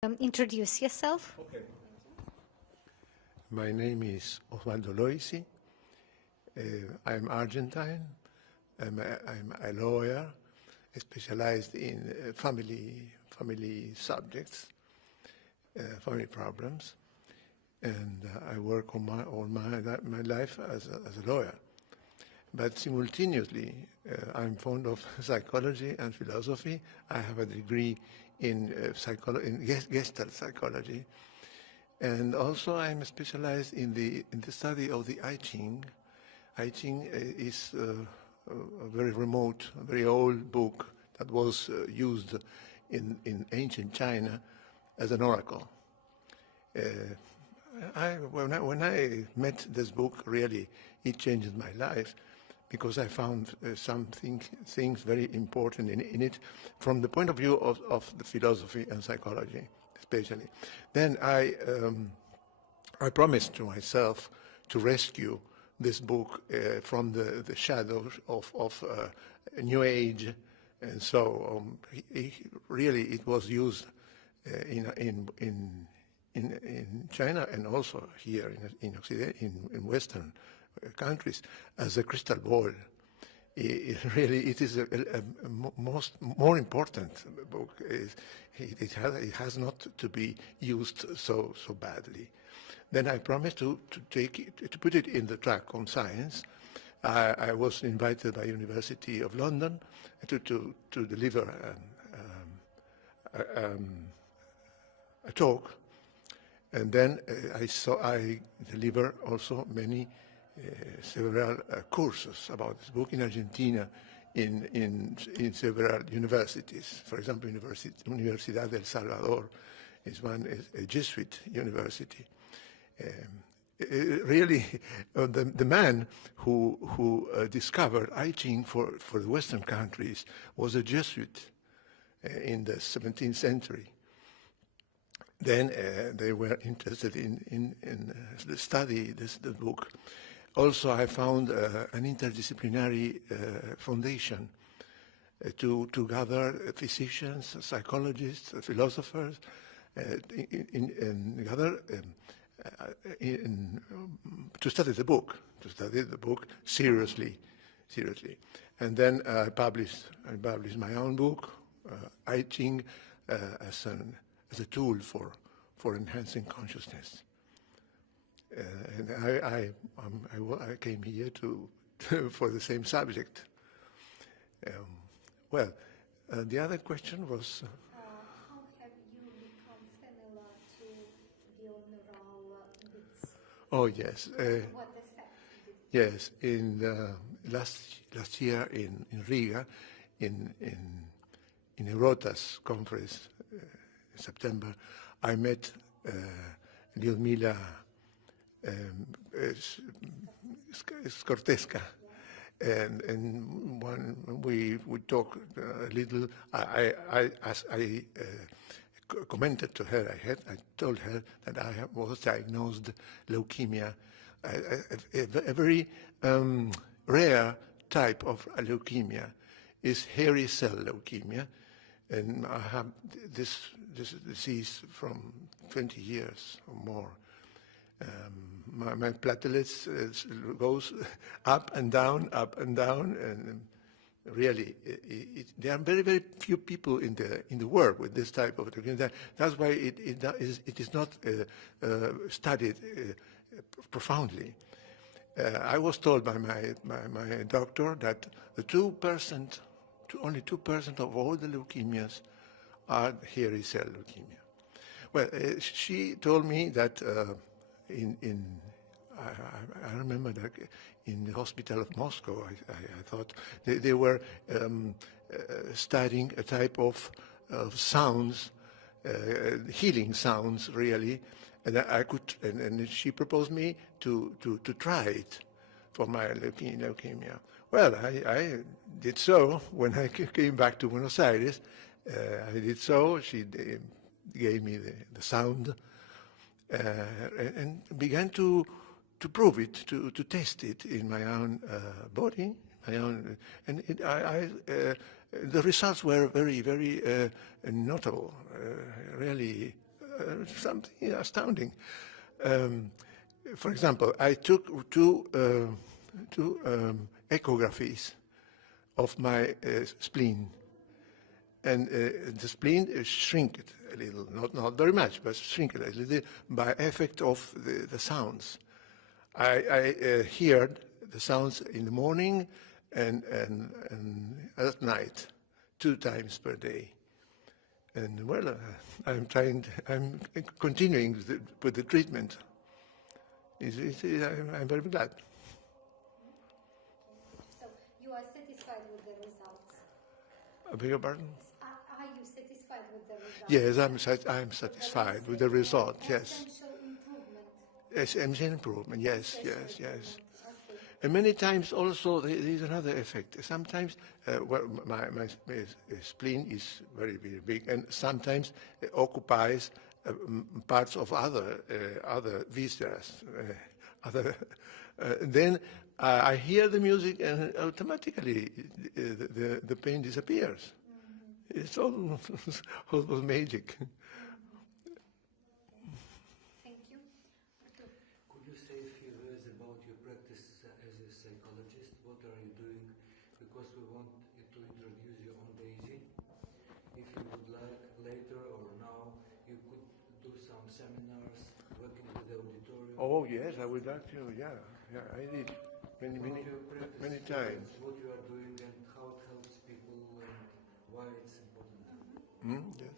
Introduce yourself. Okay. My name is Osvaldo Loisi. I'm Argentine. I'm a lawyer specialized in family subjects, family problems, and I work all my life as a lawyer. But simultaneously, I'm fond of psychology and philosophy. I have a degree in Gestalt psychology, and also I'm specialized in the study of the I Ching. I Ching is a very remote, very old book that was used in ancient China as an oracle. When I met this book, really, it changed my life, because I found some things very important in it from the point of view of the philosophy and psychology, especially. Then I promised to myself to rescue this book from the shadows of New Age, and so really it was used in China and also here in Occident, in Western countries, as a crystal ball. It is a more important book. It has not to be used so badly. Then I promised to put it in the track on science. I was invited by University of London to deliver a talk, and then I deliver also several courses about this book in Argentina, in several universities. For example, Universidad del Salvador is a Jesuit university. Really, the man who discovered I Ching for the Western countries was a Jesuit in the 17th century. Then they were interested in study the book. Also, I found an interdisciplinary foundation to gather physicians, psychologists, philosophers, and gather to study the book seriously. And then I published my own book, I Ching, as a tool for enhancing consciousness. And I came here for the same subject. The other question was... how have you become familiar to the neural bits? Oh, yes. What effect did it? Yes, in last year in Riga, in EUROTAS conference in September, I met Lyudmila Skorteska, and we talked a little. I commented to her. I told her that I was diagnosed leukemia, a very rare type of leukemia is hairy cell leukemia, and I have this disease from 20 years or more. My platelets goes up and down, and really, there are very, very few people in the world with this type of leukemia. That's why it is not studied profoundly. I was told by my doctor that only 2% of all the leukemias are hairy cell leukemia. Well, she told me that I remember that in the hospital of Moscow, I thought they were studying a type of sounds, healing sounds, really, and I could. And she proposed me to try it for my leukemia. Well, I did so when I came back to Buenos Aires. I did so. She gave me the sound. And began to prove it, to test it in my own body, and the results were very, very notable, really something astounding. For example, I took two echographies of my spleen, and the spleen shrink a little, not very much, but shrink a little by effect of the sounds. I heard the sounds in the morning and at night, 2 times per day. And well, I'm continuing with the treatment. I'm very glad. So you are satisfied with the results? I beg your pardon? Are you satisfied with the results? Yes, I'm satisfied with the result. Yes. Essential improvement. Essential improvement. Yes, yes. Okay. And many times also there is another effect. Sometimes well, my spleen is very, very big, and sometimes it occupies parts of other visceras. Then I hear the music, and automatically the pain disappears. Mm-hmm. It's almost magic. Thank you. Could you say a few words about your practice as a psychologist? What are you doing? Because we want to introduce you on Daisy. If you would like, later or now, you could do some seminars, working with the auditorium. Oh yes, I would like to. Yeah, I did many times. What you are doing and how it helps people and why it's important. Yes.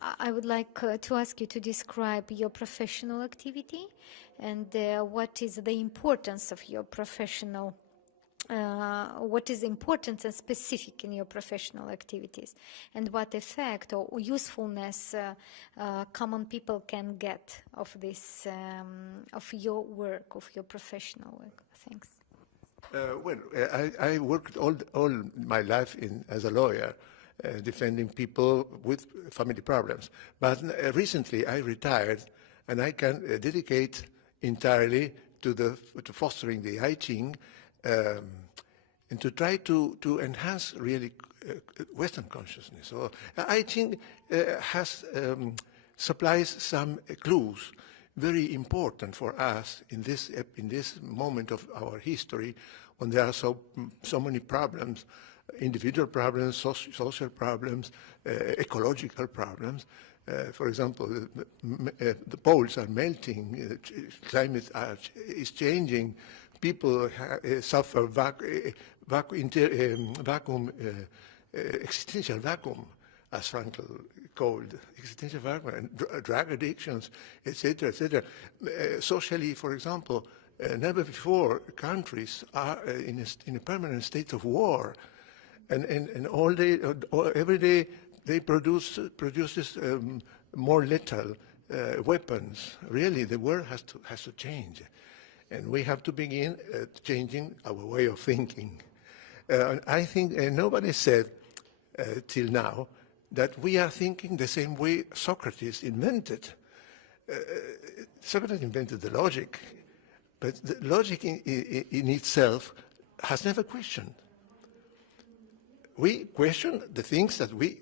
I would like to ask you to describe your professional activity and what is the importance of your professional, what is important and specific in your professional activities, and what effect or usefulness common people can get of this, of your work, of your professional work. Thanks. Well, I worked all my life as a lawyer, defending people with family problems. But recently I retired, and I can dedicate entirely to fostering the I Ching and to try to enhance really Western consciousness. So I Ching supplies some clues very important for us in this moment of our history, when there are so many problems. Individual problems, social problems, ecological problems. For example, the poles are melting, climate is changing, people suffer existential vacuum, as Frankl called existential vacuum, and drug addictions, etc., etc. Socially, for example, never before countries are in a permanent state of war. And all day, every day, they produces more lethal weapons. Really, the world has to change, and we have to begin changing our way of thinking. I think nobody said till now that we are thinking the same way Socrates invented. Socrates invented the logic, but the logic in itself has never questioned. We question the things that we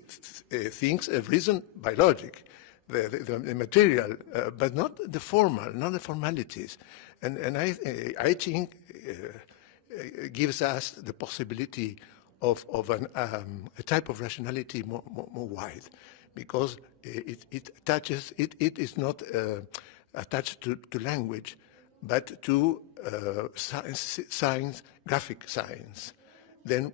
think have risen by logic, the material, but not the formal, not the formalities. And I think gives us the possibility of a type of rationality more wide, because it is not attached to language, but to science, graphic science. Then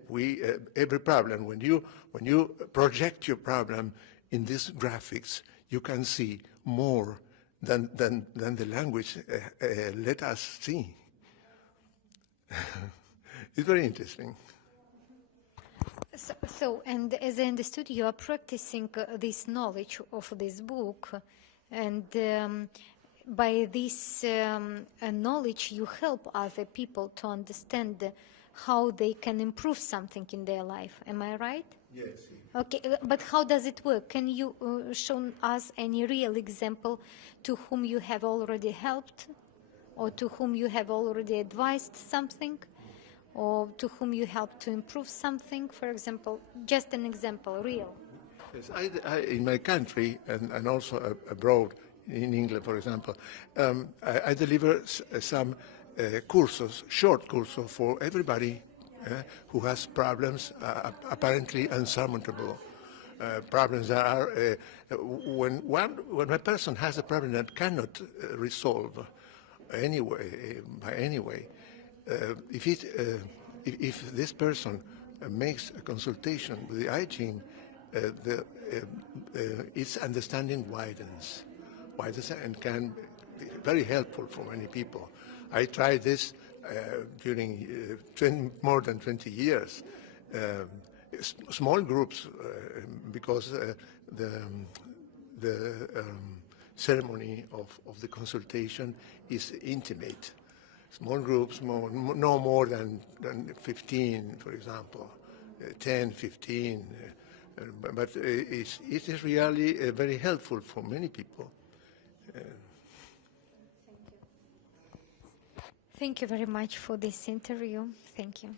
every problem, when you project your problem in these graphics, you can see more than the language let us see. It's very interesting. So, and as I understood, you are practicing this knowledge of this book, and by this knowledge, you help other people to understand how they can improve something in their life. Am I right? Yes. Okay, but how does it work? Can you show us any real example to whom you have already helped, or to whom you have already advised something? or to whom you help to improve something, for example, just an example, real. Yes, in my country and also abroad, in England, for example, I deliver some courses, short courses for everybody who has problems apparently unsurmountable. Problems that are, when a person has a problem that cannot resolve anyway, by any way, if this person makes a consultation with the hygiene, its understanding widens and can be very helpful for many people. I tried this during more than 20 years. Small groups, because the ceremony of the consultation is intimate. Small groups, no more than 15, for example, 10, 15. But it is really very helpful for many people. Thank you very much for this interview. Thank you.